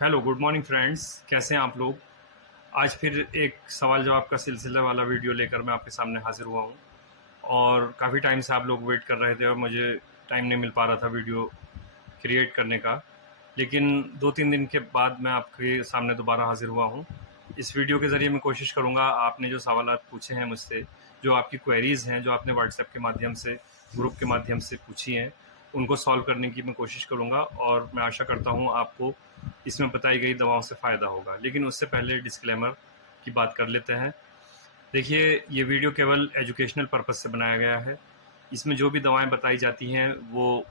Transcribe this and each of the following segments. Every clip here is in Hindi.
Hello, good morning friends. कैसे हैं आप लोग? आज फिर एक सवाल जवाब का सिलसिला वाला वीडियो लेकर मैं आपके सामने हाजिर हुआ हूँ। और काफ़ी टाइम से आप लोग वेट कर रहे थे और मुझे टाइम नहीं मिल पा रहा था वीडियो क्रिएट करने का। लेकिन 2-3 दिन के बाद मैं आपके सामने दोबारा हाजिर हुआ हूँ। इस वीडियो के ज़रिए मैं कोशिश करूँगा आपने जो सवालात पूछे हैं मुझसे, जो आपकी क्वेरीज़ हैं, जो आपने व्हाट्सएप के माध्यम से, ग्रुप के माध्यम से पूछी हैं, उनको सॉल्व करने की मैं कोशिश करूँगा और मैं आशा करता हूँ आपको इसमें बताई गई दवाओं से फ़ायदा होगा। लेकिन उससे पहले डिस्क्लेमर की बात कर लेते हैं। देखिए, ये वीडियो केवल एजुकेशनल पर्पज़ से बनाया गया है। इसमें जो भी दवाएँ बताई जाती हैं वो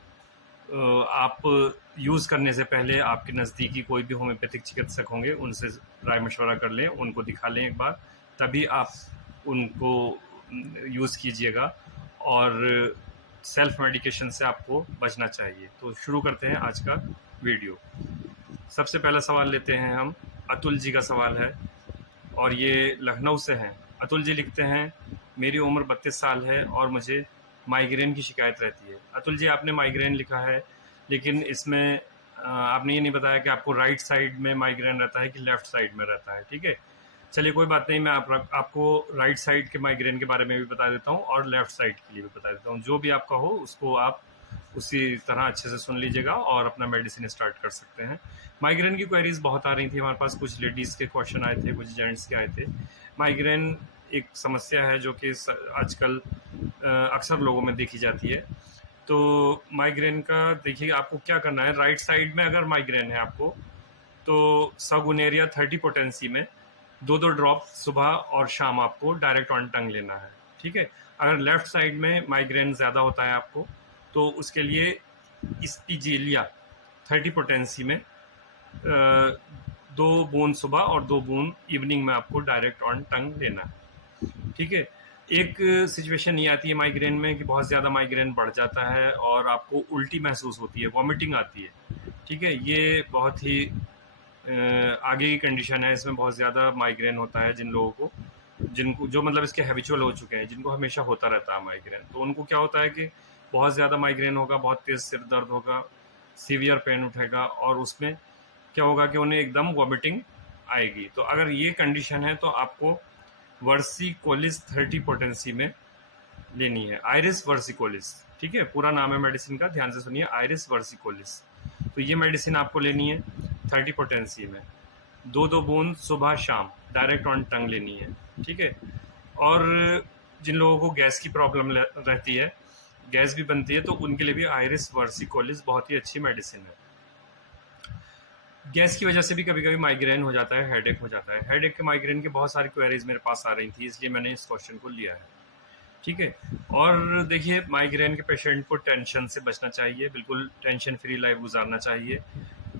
आप यूज़ करने से पहले आपके नज़दीकी कोई भी होम्योपैथिक चिकित्सक होंगे, उनसे राय-मशवरा कर लें, उनको दिखा लें एक बार, तभी आप उनको यूज़ कीजिएगा। और सेल्फ मेडिकेशन से आपको बचना चाहिए। तो शुरू करते हैं आज का वीडियो। सबसे पहला सवाल लेते हैं हम। अतुल जी का सवाल है और ये लखनऊ से हैं। अतुल जी लिखते हैं, मेरी उम्र 32 साल है और मुझे माइग्रेन की शिकायत रहती है। अतुल जी, आपने माइग्रेन लिखा है, लेकिन इसमें आपने ये नहीं बताया कि आपको राइट साइड में माइग्रेन रहता है कि लेफ्ट साइड में रहता है। ठीक है, चलिए कोई बात नहीं, मैं आपको राइट साइड के माइग्रेन के बारे में भी बता देता हूँ और लेफ्ट साइड के लिए भी बता देता हूँ। जो भी आपका हो उसको आप उसी तरह अच्छे से सुन लीजिएगा और अपना मेडिसिन स्टार्ट कर सकते हैं। माइग्रेन की क्वेरीज बहुत आ रही थी हमारे पास, कुछ लेडीज़ के क्वेश्चन आए थे, कुछ जेंट्स के आए थे। माइग्रेन एक समस्या है जो कि आजकल अक्सर लोगों में देखी जाती है। तो माइग्रेन का देखिए आपको क्या करना है। राइट साइड में अगर माइग्रेन है आपको, तो सगुनेरिया 30 पोटेंसी में 2-2 ड्रॉप सुबह और शाम आपको डायरेक्ट ऑन टंग लेना है। ठीक है, अगर लेफ्ट साइड में माइग्रेन ज़्यादा होता है आपको, तो उसके लिए स्पीजेलिया 30 पोटेंसी में 2 बूंद सुबह और 2 बूंद इवनिंग में आपको डायरेक्ट ऑन टंग लेना है। ठीक है, एक सिचुएशन ये आती है माइग्रेन में कि बहुत ज़्यादा माइग्रेन बढ़ जाता है और आपको उल्टी महसूस होती है, वॉमिटिंग आती है। ठीक है, ये बहुत ही आगे की कंडीशन है। इसमें बहुत ज़्यादा माइग्रेन होता है जिन लोगों को, जिनको जो मतलब इसके हैबिचुअल हो चुके हैं, जिनको हमेशा होता रहता है माइग्रेन, तो उनको क्या होता है कि बहुत ज़्यादा माइग्रेन होगा, बहुत तेज़ सिर दर्द होगा, सीवियर पेन उठेगा और उसमें क्या होगा कि उन्हें एकदम वॉमिटिंग आएगी। तो अगर ये कंडीशन है तो आपको वर्सिकोलिस 30 पोटेंसी में लेनी है, आयरिस वर्सिकोलिस। ठीक है, पूरा नाम है मेडिसिन का, ध्यान से सुनिए, आयरिस वर्सिकोलिस। तो ये मेडिसिन आपको लेनी है 30 पोटेंसी में, 2-2 बूंद सुबह शाम डायरेक्ट ऑन टंग लेनी है। ठीक है, और जिन लोगों को गैस की प्रॉब्लम रहती है, गैस भी बनती है, तो उनके लिए भी आयरिस वर्सिकोलिस बहुत ही अच्छी मेडिसिन है। गैस की वजह से भी कभी कभी माइग्रेन हो जाता है, हेडेक हो जाता है। हेडेक के माइग्रेन की बहुत सारी क्वेरीज मेरे पास आ रही थी, इसलिए मैंने इस क्वेश्चन को लिया है। ठीक है, और देखिए माइग्रेन के पेशेंट को टेंशन से बचना चाहिए, बिल्कुल टेंशन फ्री लाइफ गुजारना चाहिए।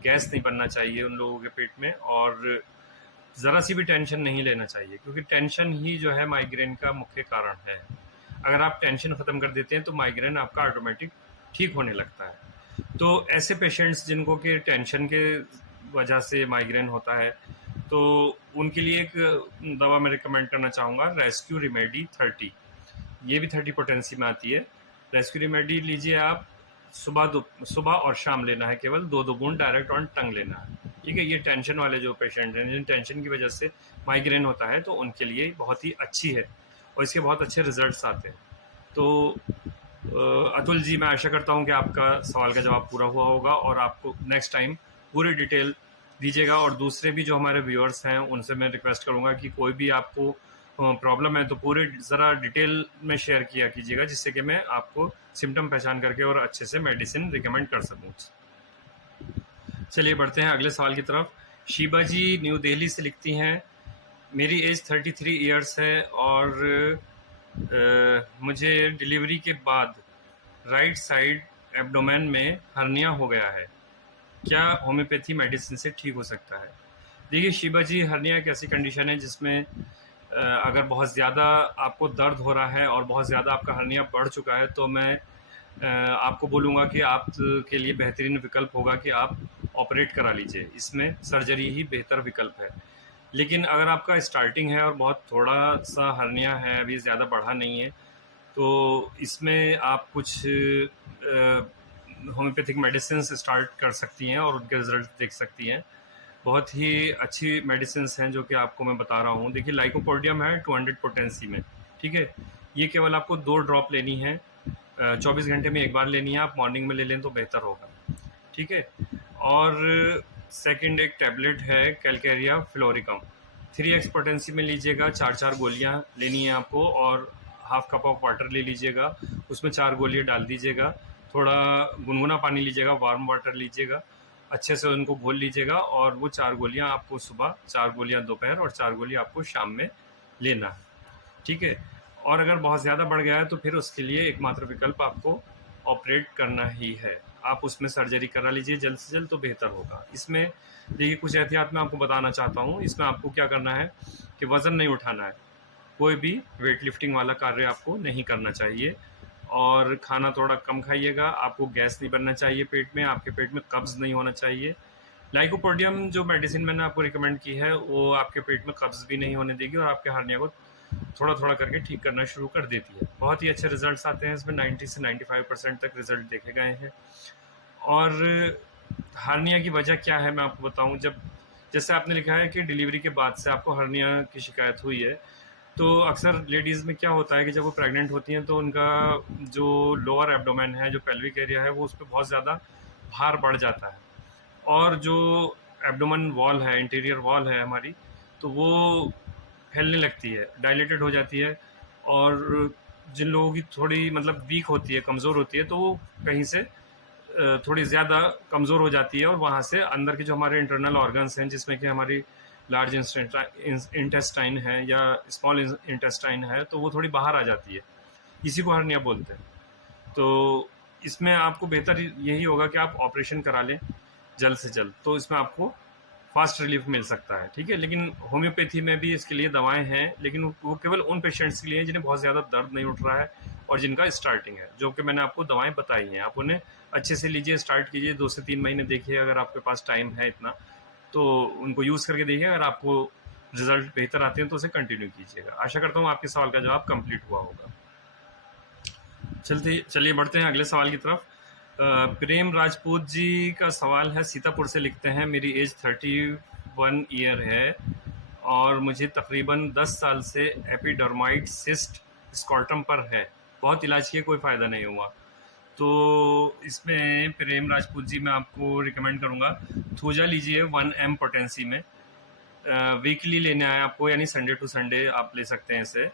गैस नहीं बनना चाहिए उन लोगों के पेट में, और ज़रा सी भी टेंशन नहीं लेना चाहिए, क्योंकि टेंशन ही जो है माइग्रेन का मुख्य कारण है। अगर आप टेंशन ख़त्म कर देते हैं तो माइग्रेन आपका ऑटोमेटिक ठीक होने लगता है। तो ऐसे पेशेंट्स जिनको कि टेंशन के वजह से माइग्रेन होता है, तो उनके लिए एक दवा मैं रिकमेंड करना चाहूँगा, रेस्क्यू रिमेडी 30। ये भी 30 पोटेंसी में आती है। रेस्क्यू रिमेडी लीजिए आप, सुबह और शाम लेना है, केवल 2-2 बूंद डायरेक्ट ऑन टंग लेना है। ठीक है, ये टेंशन वाले जो पेशेंट हैं, जिन टेंशन की वजह से माइग्रेन होता है, तो उनके लिए बहुत ही अच्छी है और इसके बहुत अच्छे रिजल्ट्स आते हैं। तो अतुल जी, मैं आशा करता हूँ कि आपका सवाल का जवाब पूरा हुआ होगा और आपको नेक्स्ट टाइम पूरी डिटेल दीजिएगा। और दूसरे भी जो हमारे व्यूअर्स हैं उनसे मैं रिक्वेस्ट करूँगा कि कोई भी आपको प्रॉब्लम है तो पूरे ज़रा डिटेल में शेयर किया कीजिएगा, जिससे कि मैं आपको सिम्टम पहचान करके और अच्छे से मेडिसिन रिकमेंड कर सकूँ। चलिए बढ़ते हैं अगले सवाल की तरफ। शीबा जी न्यू दिल्ली से लिखती हैं, मेरी एज 33 ईयर्स है और मुझे डिलीवरी के बाद राइट साइड एब्डोमेन में हर्निया हो गया है, क्या होम्योपैथी मेडिसिन से ठीक हो सकता है? देखिए शीबा जी, हर्निया एक ऐसी कंडीशन है जिसमें अगर बहुत ज़्यादा आपको दर्द हो रहा है और बहुत ज़्यादा आपका हर्निया बढ़ चुका है, तो मैं आपको बोलूँगा कि आप के लिए बेहतरीन विकल्प होगा कि आप ऑपरेट करा लीजिए। इसमें सर्जरी ही बेहतर विकल्प है। लेकिन अगर आपका स्टार्टिंग है और बहुत थोड़ा-सा हर्निया है, अभी ज़्यादा बढ़ा नहीं है, तो इसमें आप कुछ होम्योपैथिक मेडिसिन्स स्टार्ट कर सकती हैं और उनके रिज़ल्ट देख सकती हैं। बहुत ही अच्छी मेडिसिन्स हैं जो कि आपको मैं बता रहा हूँ। देखिए लाइकोपोडियम है 200 पोटेंसी में, ठीक है? ये केवल आपको 2 ड्रॉप लेनी है, 24 घंटे में एक बार लेनी है, आप मॉर्निंग में ले लें तो बेहतर होगा, ठीक है? और सेकंड एक टैबलेट है कैलकेरिया फ्लोरिकम, 3x पोटेंसी में लीजिएगा, 4-4 गोलियाँ लेनी है आपको और हाफ कप ऑफ वाटर ले लीजिएगा, उसमें 4 गोलियाँ डाल दीजिएगा, थोड़ा गुनगुना पानी लीजिएगा, वार्म वाटर लीजिएगा, अच्छे से उनको घोल लीजिएगा और वो 4 गोलियाँ आपको सुबह, 4 गोलियाँ दोपहर और 4 गोलियाँ आपको शाम में लेना है, ठीक है? और अगर बहुत ज़्यादा बढ़ गया है तो फिर उसके लिए एकमात्र विकल्प आपको ऑपरेट करना ही है। आप उसमें सर्जरी करा लीजिए जल्द से जल्द तो बेहतर होगा। इसमें देखिए कुछ एहतियात मैं आपको बताना चाहता हूँ। इसमें आपको क्या करना है कि वज़न नहीं उठाना है, कोई भी वेट लिफ्टिंग वाला कार्य आपको नहीं करना चाहिए और खाना थोड़ा कम खाइएगा। आपको गैस नहीं बनना चाहिए पेट में, आपके पेट में कब्ज़ नहीं होना चाहिए। लाइकोपोडियम जो मेडिसिन मैंने आपको रिकमेंड की है वो आपके पेट में कब्ज़ भी नहीं होने देगी और आपके हार्निया को थोड़ा थोड़ा करके ठीक करना शुरू कर देती है। बहुत ही अच्छे रिजल्ट्स आते हैं इसमें, 90 से 95% तक रिजल्ट देखे गए हैं। और हार्निया की वजह क्या है मैं आपको बताऊं। जब जैसे आपने लिखा है कि डिलीवरी के बाद से आपको हार्निया की शिकायत हुई है, तो अक्सर लेडीज़ में क्या होता है कि जब वो प्रेग्नेंट होती हैं तो उनका जो लोअर एब्डोमेन है, जो पेल्विक एरिया है, वो उस पर बहुत ज़्यादा भार बढ़ जाता है और जो एब्डोमेन वॉल है, इंटीरियर वॉल है हमारी, तो वो फैलने लगती है, डायलेटेड हो जाती है और जिन लोगों की थोड़ी मतलब वीक होती है, कमज़ोर होती है, तो वो कहीं से थोड़ी ज़्यादा कमज़ोर हो जाती है और वहाँ से अंदर के जो हमारे इंटरनल ऑर्गन्स हैं जिसमें कि हमारी लार्ज इंटेस्टाइन है या स्मॉल इंटेस्टाइन है, तो वो थोड़ी बाहर आ जाती है। इसी को हर्निया बोलते हैं। तो इसमें आपको बेहतर यही होगा कि आप ऑपरेशन करा लें जल्द से जल्द, तो इसमें आपको फास्ट रिलीफ मिल सकता है, ठीक है? लेकिन होम्योपैथी में भी इसके लिए दवाएं हैं, लेकिन वो केवल उन पेशेंट्स के लिए हैं जिन्हें बहुत ज़्यादा दर्द नहीं उठ रहा है और जिनका स्टार्टिंग है, जो कि मैंने आपको दवाएं बताई हैं। आप उन्हें अच्छे से लीजिए, स्टार्ट कीजिए, 2 से 3 महीने देखिए, अगर आपके पास टाइम है इतना तो उनको यूज़ करके देखिए। अगर आपको रिजल्ट बेहतर आते हैं तो उसे कंटिन्यू कीजिएगा। आशा करता हूँ आपके सवाल का जवाब कंप्लीट हुआ होगा। चलिए बढ़ते हैं अगले सवाल की तरफ। प्रेम राजपूत जी का सवाल है, सीतापुर से लिखते हैं, मेरी एज 31 ईयर है और मुझे तकरीबन 10 साल से एपिडर्माइड सिस्ट स्कॉर्टम पर है, बहुत इलाज किए कोई फ़ायदा नहीं हुआ। तो इसमें प्रेम राजपूत जी मैं आपको रिकमेंड करूँगा, थूजा लीजिए 1 m पोटेंसी में, वीकली लेना है आपको, यानी संडे टू संडे आप ले सकते हैं इसे।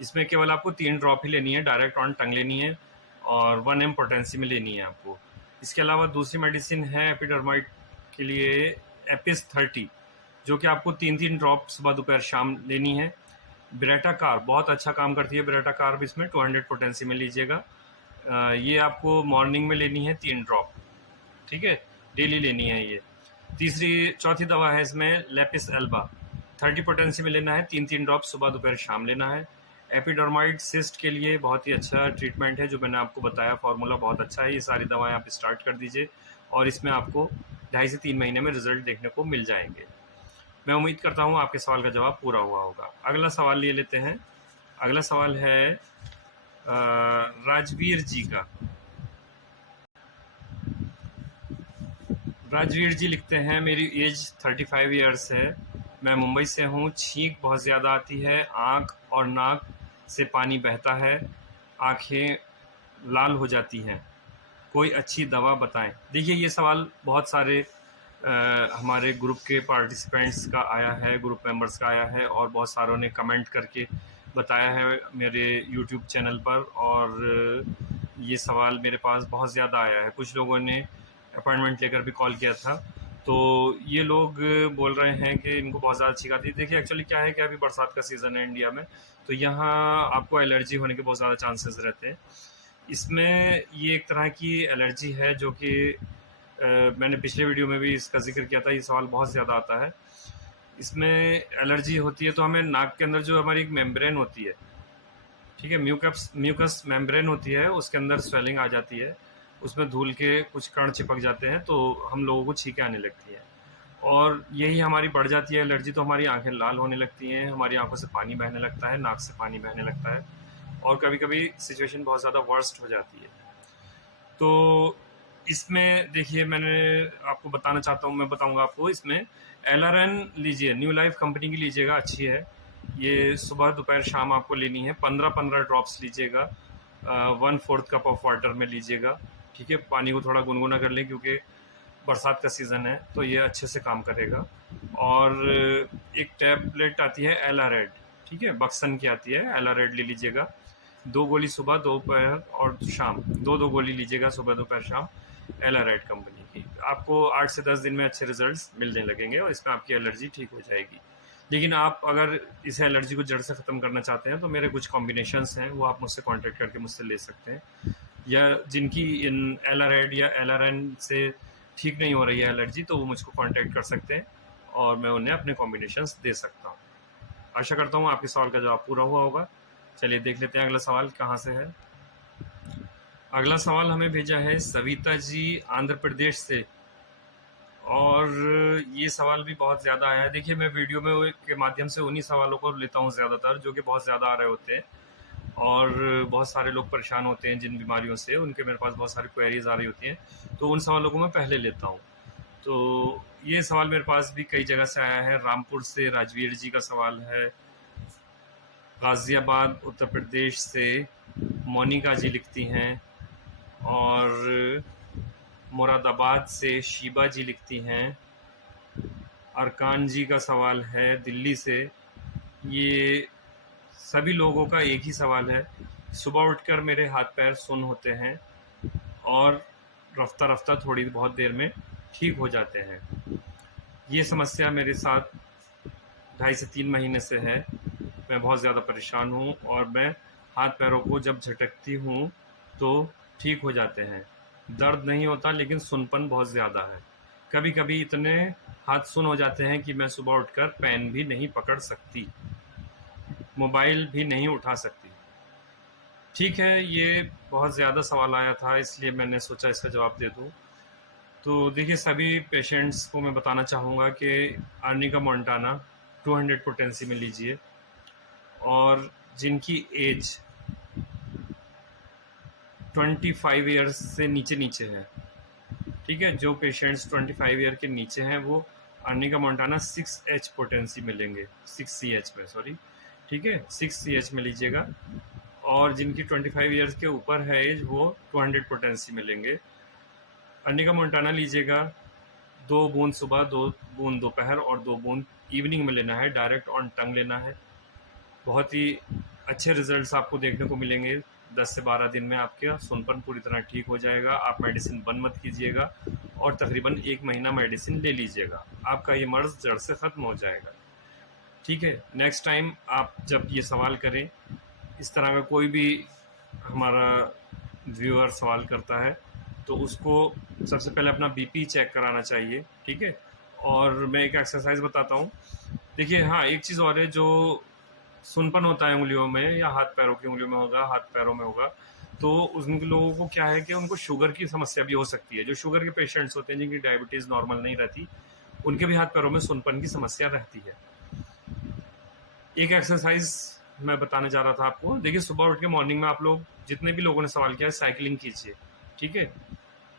इसमें केवल आपको 3 ड्रॉप ही लेनी है, डायरेक्ट ऑन टंग लेनी है और 1 m पोटेंसी में लेनी है आपको। इसके अलावा दूसरी मेडिसिन है एपिडर्माइड के लिए, एपिस 30, जो कि आपको 3-3 ड्रॉप सुबह दोपहर शाम लेनी है। ब्रेटा कार्ब बहुत अच्छा काम करती है, ब्रेटा कार्ब इसमें 200 पोटेंसी में लीजिएगा। ये आपको मॉर्निंग में लेनी है 3 ड्रॉप, ठीक है? डेली लेनी है ये। चौथी दवा है इसमें लेपिस एल्बा, 30 पोटेंसी में लेना है, 3-3 ड्रॉप सुबह दोपहर शाम लेना है। एपिडर्माइड सिस्ट के लिए बहुत ही अच्छा ट्रीटमेंट है जो मैंने आपको बताया, फार्मूला बहुत अच्छा है। ये सारी दवाएं आप स्टार्ट कर दीजिए और इसमें आपको 2.5 से 3 महीने में रिजल्ट देखने को मिल जाएंगे। मैं उम्मीद करता हूँ आपके सवाल का जवाब पूरा हुआ होगा। अगला सवाल ले लेते हैं। अगला सवाल है राजवीर जी का। राजवीर जी लिखते हैं, मेरी एज 35 ईयर्स है, मैं मुंबई से हूँ, छींक बहुत ज़्यादा आती है, आँख और नाक से पानी बहता है, आँखें लाल हो जाती हैं, कोई अच्छी दवा बताएं। देखिए ये सवाल बहुत सारे हमारे ग्रुप के पार्टिसिपेंट्स का आया है, ग्रुप मेंबर्स का आया है और बहुत सारों ने कमेंट करके बताया है मेरे यूट्यूब चैनल पर, और ये सवाल मेरे पास बहुत ज़्यादा आया है। कुछ लोगों ने अपॉइंटमेंट लेकर भी कॉल किया था, तो ये लोग बोल रहे हैं कि इनको बहुत ज़्यादा छींक आती है। देखिए एक्चुअली क्या है कि अभी बरसात का सीज़न है इंडिया में, तो यहाँ आपको एलर्जी होने के बहुत ज़्यादा चांसेस रहते हैं। इसमें ये एक तरह की एलर्जी है जो कि मैंने पिछले वीडियो में भी इसका जिक्र किया था, ये सवाल बहुत ज़्यादा आता है। इसमें एलर्जी होती है तो हमें नाक के अंदर जो हमारी एक मेम्ब्रेन होती है, ठीक है, म्यूकस मेम्ब्रेन होती है, उसके अंदर स्वेलिंग आ जाती है, उसमें धूल के कुछ कण चिपक जाते हैं तो हम लोगों को छींकें आने लगती हैं और यही हमारी बढ़ जाती है एलर्जी, तो हमारी आंखें लाल होने लगती हैं, हमारी आंखों से पानी बहने लगता है, नाक से पानी बहने लगता है और कभी कभी सिचुएशन बहुत ज़्यादा वर्स्ट हो जाती है। तो इसमें देखिए मैंने आपको बताना चाहता हूँ, मैं बताऊँगा आपको इसमें LRN लीजिए, न्यू लाइफ कंपनी की लीजिएगा, अच्छी है। ये सुबह दोपहर शाम आपको लेनी है। 15-15 ड्रॉप्स लीजिएगा, 1/4 कप ऑफ वाटर में लीजिएगा, ठीक है। पानी को थोड़ा गुनगुना कर लें क्योंकि बरसात का सीज़न है, तो ये अच्छे से काम करेगा। और एक टैबलेट आती है एलारेड, ठीक है, बक्सन की आती है, एलारेड ले लीजिएगा। 2 गोली सुबह दोपहर और शाम, 2-2 गोली लीजिएगा सुबह दोपहर शाम, एलारेड कंपनी की। आपको 8 से 10 दिन में अच्छे रिजल्ट्स मिलने लगेंगे और इसमें आपकी एलर्जी ठीक हो जाएगी। लेकिन आप अगर इस एलर्जी को जड़ से ख़त्म करना चाहते हैं तो मेरे कुछ कॉम्बिनेशंस हैं, वो आप मुझसे कांटेक्ट करके मुझसे ले सकते हैं। या जिनकी इन एलारेड या एलआरएन से ठीक नहीं हो रही है एलर्जी, तो वो मुझको कांटेक्ट कर सकते हैं और मैं उन्हें अपने कॉम्बिनेशंस दे सकता हूँ। आशा करता हूँ आपके सवाल का जवाब पूरा हुआ होगा। चलिए देख लेते हैं अगला सवाल कहाँ से है। अगला सवाल हमें भेजा है सविता जी आंध्र प्रदेश से, और ये सवाल भी बहुत ज़्यादा आया है। देखिए मैं वीडियो में के माध्यम से उन्हीं सवालों को लेता हूँ ज़्यादातर जो कि बहुत ज़्यादा आ रहे होते हैं, और बहुत सारे लोग परेशान होते हैं जिन बीमारियों से, उनके मेरे पास बहुत सारी क्वेरीज आ रही होती हैं, तो उन सवालों को मैं पहले लेता हूँ। तो ये सवाल मेरे पास भी कई जगह से आया है। रामपुर से राजवीर जी का सवाल है, गाज़ियाबाद उत्तर प्रदेश से मोनिका जी लिखती हैं, और मुरादाबाद से शीबा जी लिखती हैं। अरकान जी का सवाल है दिल्ली से। ये सभी लोगों का एक ही सवाल है, सुबह उठकर मेरे हाथ पैर सुन्न होते हैं और रफ्ता रफ्ता थोड़ी बहुत देर में ठीक हो जाते हैं। ये समस्या मेरे साथ 2.5 से 3 महीने से है। मैं बहुत ज़्यादा परेशान हूँ और मैं हाथ पैरों को जब झटकती हूँ तो ठीक हो जाते हैं। दर्द नहीं होता लेकिन सुन्नपन बहुत ज़्यादा है। कभी कभी इतने हाथ सुन्न हो जाते हैं कि मैं सुबह उठकर पेन भी नहीं पकड़ सकती, मोबाइल भी नहीं उठा सकती। ठीक है, ये बहुत ज़्यादा सवाल आया था इसलिए मैंने सोचा इसका जवाब दे दूँ। तो देखिए सभी पेशेंट्स को मैं बताना चाहूँगा कि अर्निका मोंटाना 200 पोटेंसी में लीजिए, और जिनकी एज 25 ईयर्स से नीचे है, ठीक है, जो पेशेंट्स 25 ईयर के नीचे हैं वो अर्निका मोंटाना 6H पोटेंसी में लेंगे, 6CH में, सॉरी, ठीक है, 6CH में लीजिएगा। और जिनकी 25 ईयर्स के ऊपर है एज, वो 200 पोटेंसी में लेंगे। अर्निका मोंटाना लीजिएगा, 2 बूंद सुबह, 2 बूंद दोपहर और 2 बूंद इवनिंग में लेना है, डायरेक्ट ऑन टंग लेना है। बहुत ही अच्छे रिजल्ट्स आपको देखने को मिलेंगे। 10 से 12 दिन में आपका सुनपन पूरी तरह ठीक हो जाएगा। आप मेडिसिन बंद मत कीजिएगा और तकरीबन 1 महीना मेडिसिन ले लीजिएगा, आपका ये मर्ज़ जड़ से ख़त्म हो जाएगा। ठीक है, नेक्स्ट टाइम आप जब ये सवाल करें, इस तरह का कोई भी हमारा व्यूअर सवाल करता है, तो उसको सबसे पहले अपना बीपी चेक कराना चाहिए, ठीक है। और मैं एक एक्सरसाइज बताता हूँ। देखिए हाँ, एक चीज़ और है, जो सुनपन होता है उंगलियों में या हाथ पैरों की उंगलियों में होगा, हाथ पैरों में होगा, तो उन लोगों को क्या है कि उनको शुगर की समस्या भी हो सकती है। जो शुगर के पेशेंट्स होते हैं जिनकी डायबिटीज़ नॉर्मल नहीं रहती, उनके भी हाथ पैरों में सुनपन की समस्या रहती है। एक एक्सरसाइज मैं बताने जा रहा था आपको। देखिए सुबह उठ के मॉर्निंग में आप लोग, जितने भी लोगों ने सवाल किया है, साइकिलिंग कीजिए, ठीक है।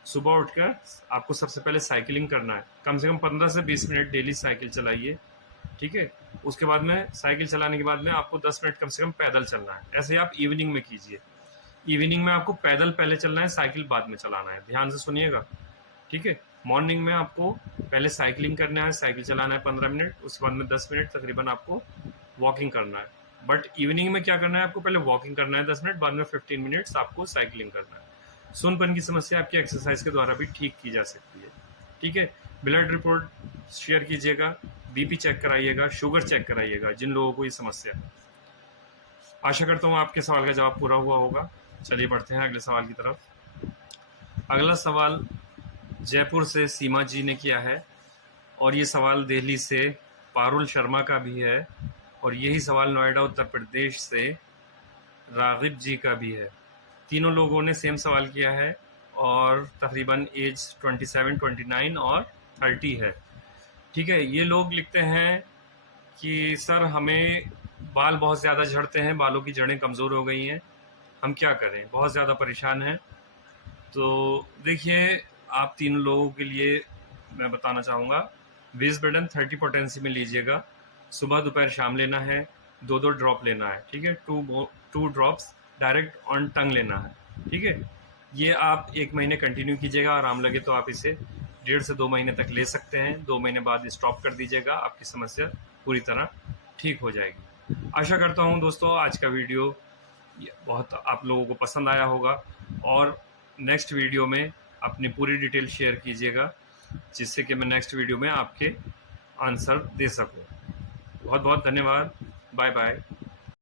सुबह उठकर आपको सबसे पहले साइकिलिंग करना है, कम से कम 15 से 20 मिनट डेली साइकिल चलाइए, ठीक है। उसके बाद में साइकिल चलाने के बाद में आपको 10 मिनट कम से कम पैदल चलना है। ऐसे आप इवनिंग में कीजिए। इवनिंग में आपको पैदल पहले चलना है, साइकिल बाद में चलाना है, ध्यान से सुनिएगा, ठीक है। मॉर्निंग में आपको पहले साइकिलिंग करना है, साइकिल चलाना है 15 मिनट, उसके बाद में 10 मिनट तकरीबन आपको वॉकिंग करना है। बट इवनिंग में क्या करना है, आपको पहले वॉकिंग करना है 10 मिनट, बाद में 15 मिनट्स आपको साइकिलिंग करना है। सुनपन की समस्या आपकी एक्सरसाइज के द्वारा भी ठीक की जा सकती है, ठीक है। ब्लड रिपोर्ट शेयर कीजिएगा, बीपी चेक कराइएगा, शुगर चेक कराइएगा जिन लोगों को ये समस्या है। आशा करता हूँ आपके सवाल का जवाब पूरा हुआ होगा। चलिए बढ़ते हैं अगले सवाल की तरफ। अगला सवाल जयपुर से सीमा जी ने किया है, और ये सवाल दिल्ली से पारुल शर्मा का भी है, और यही सवाल नोएडा उत्तर प्रदेश से रागिब जी का भी है। तीनों लोगों ने सेम सवाल किया है और तकरीबन एज 27, 29 और 30 है, ठीक है। ये लोग लिखते हैं कि सर हमें बाल बहुत ज़्यादा झड़ते हैं, बालों की जड़ें कमज़ोर हो गई हैं, हम क्या करें, बहुत ज़्यादा परेशान हैं। तो देखिए आप 3 लोगों के लिए मैं बताना चाहूँगा। विज़बेडन 30 पोटेंसी में लीजिएगा। सुबह दोपहर शाम लेना है, 2-2 ड्रॉप लेना है, ठीक है? 2 ड्रॉप्स डायरेक्ट ऑन टंग लेना है, ठीक है? ये आप 1 महीने कंटिन्यू कीजिएगा, आराम लगे तो आप इसे 1.5 से 2 महीने तक ले सकते हैं। 2 महीने बाद स्टॉप कर दीजिएगा, आपकी समस्या पूरी तरह ठीक हो जाएगी। आशा करता हूँ दोस्तों आज का वीडियो बहुत आप लोगों को पसंद आया होगा, और नेक्स्ट वीडियो में अपनी पूरी डिटेल शेयर कीजिएगा, जिससे कि मैं नेक्स्ट वीडियो में आपके आंसर दे सकूं। बहुत बहुत धन्यवाद। Bye bye.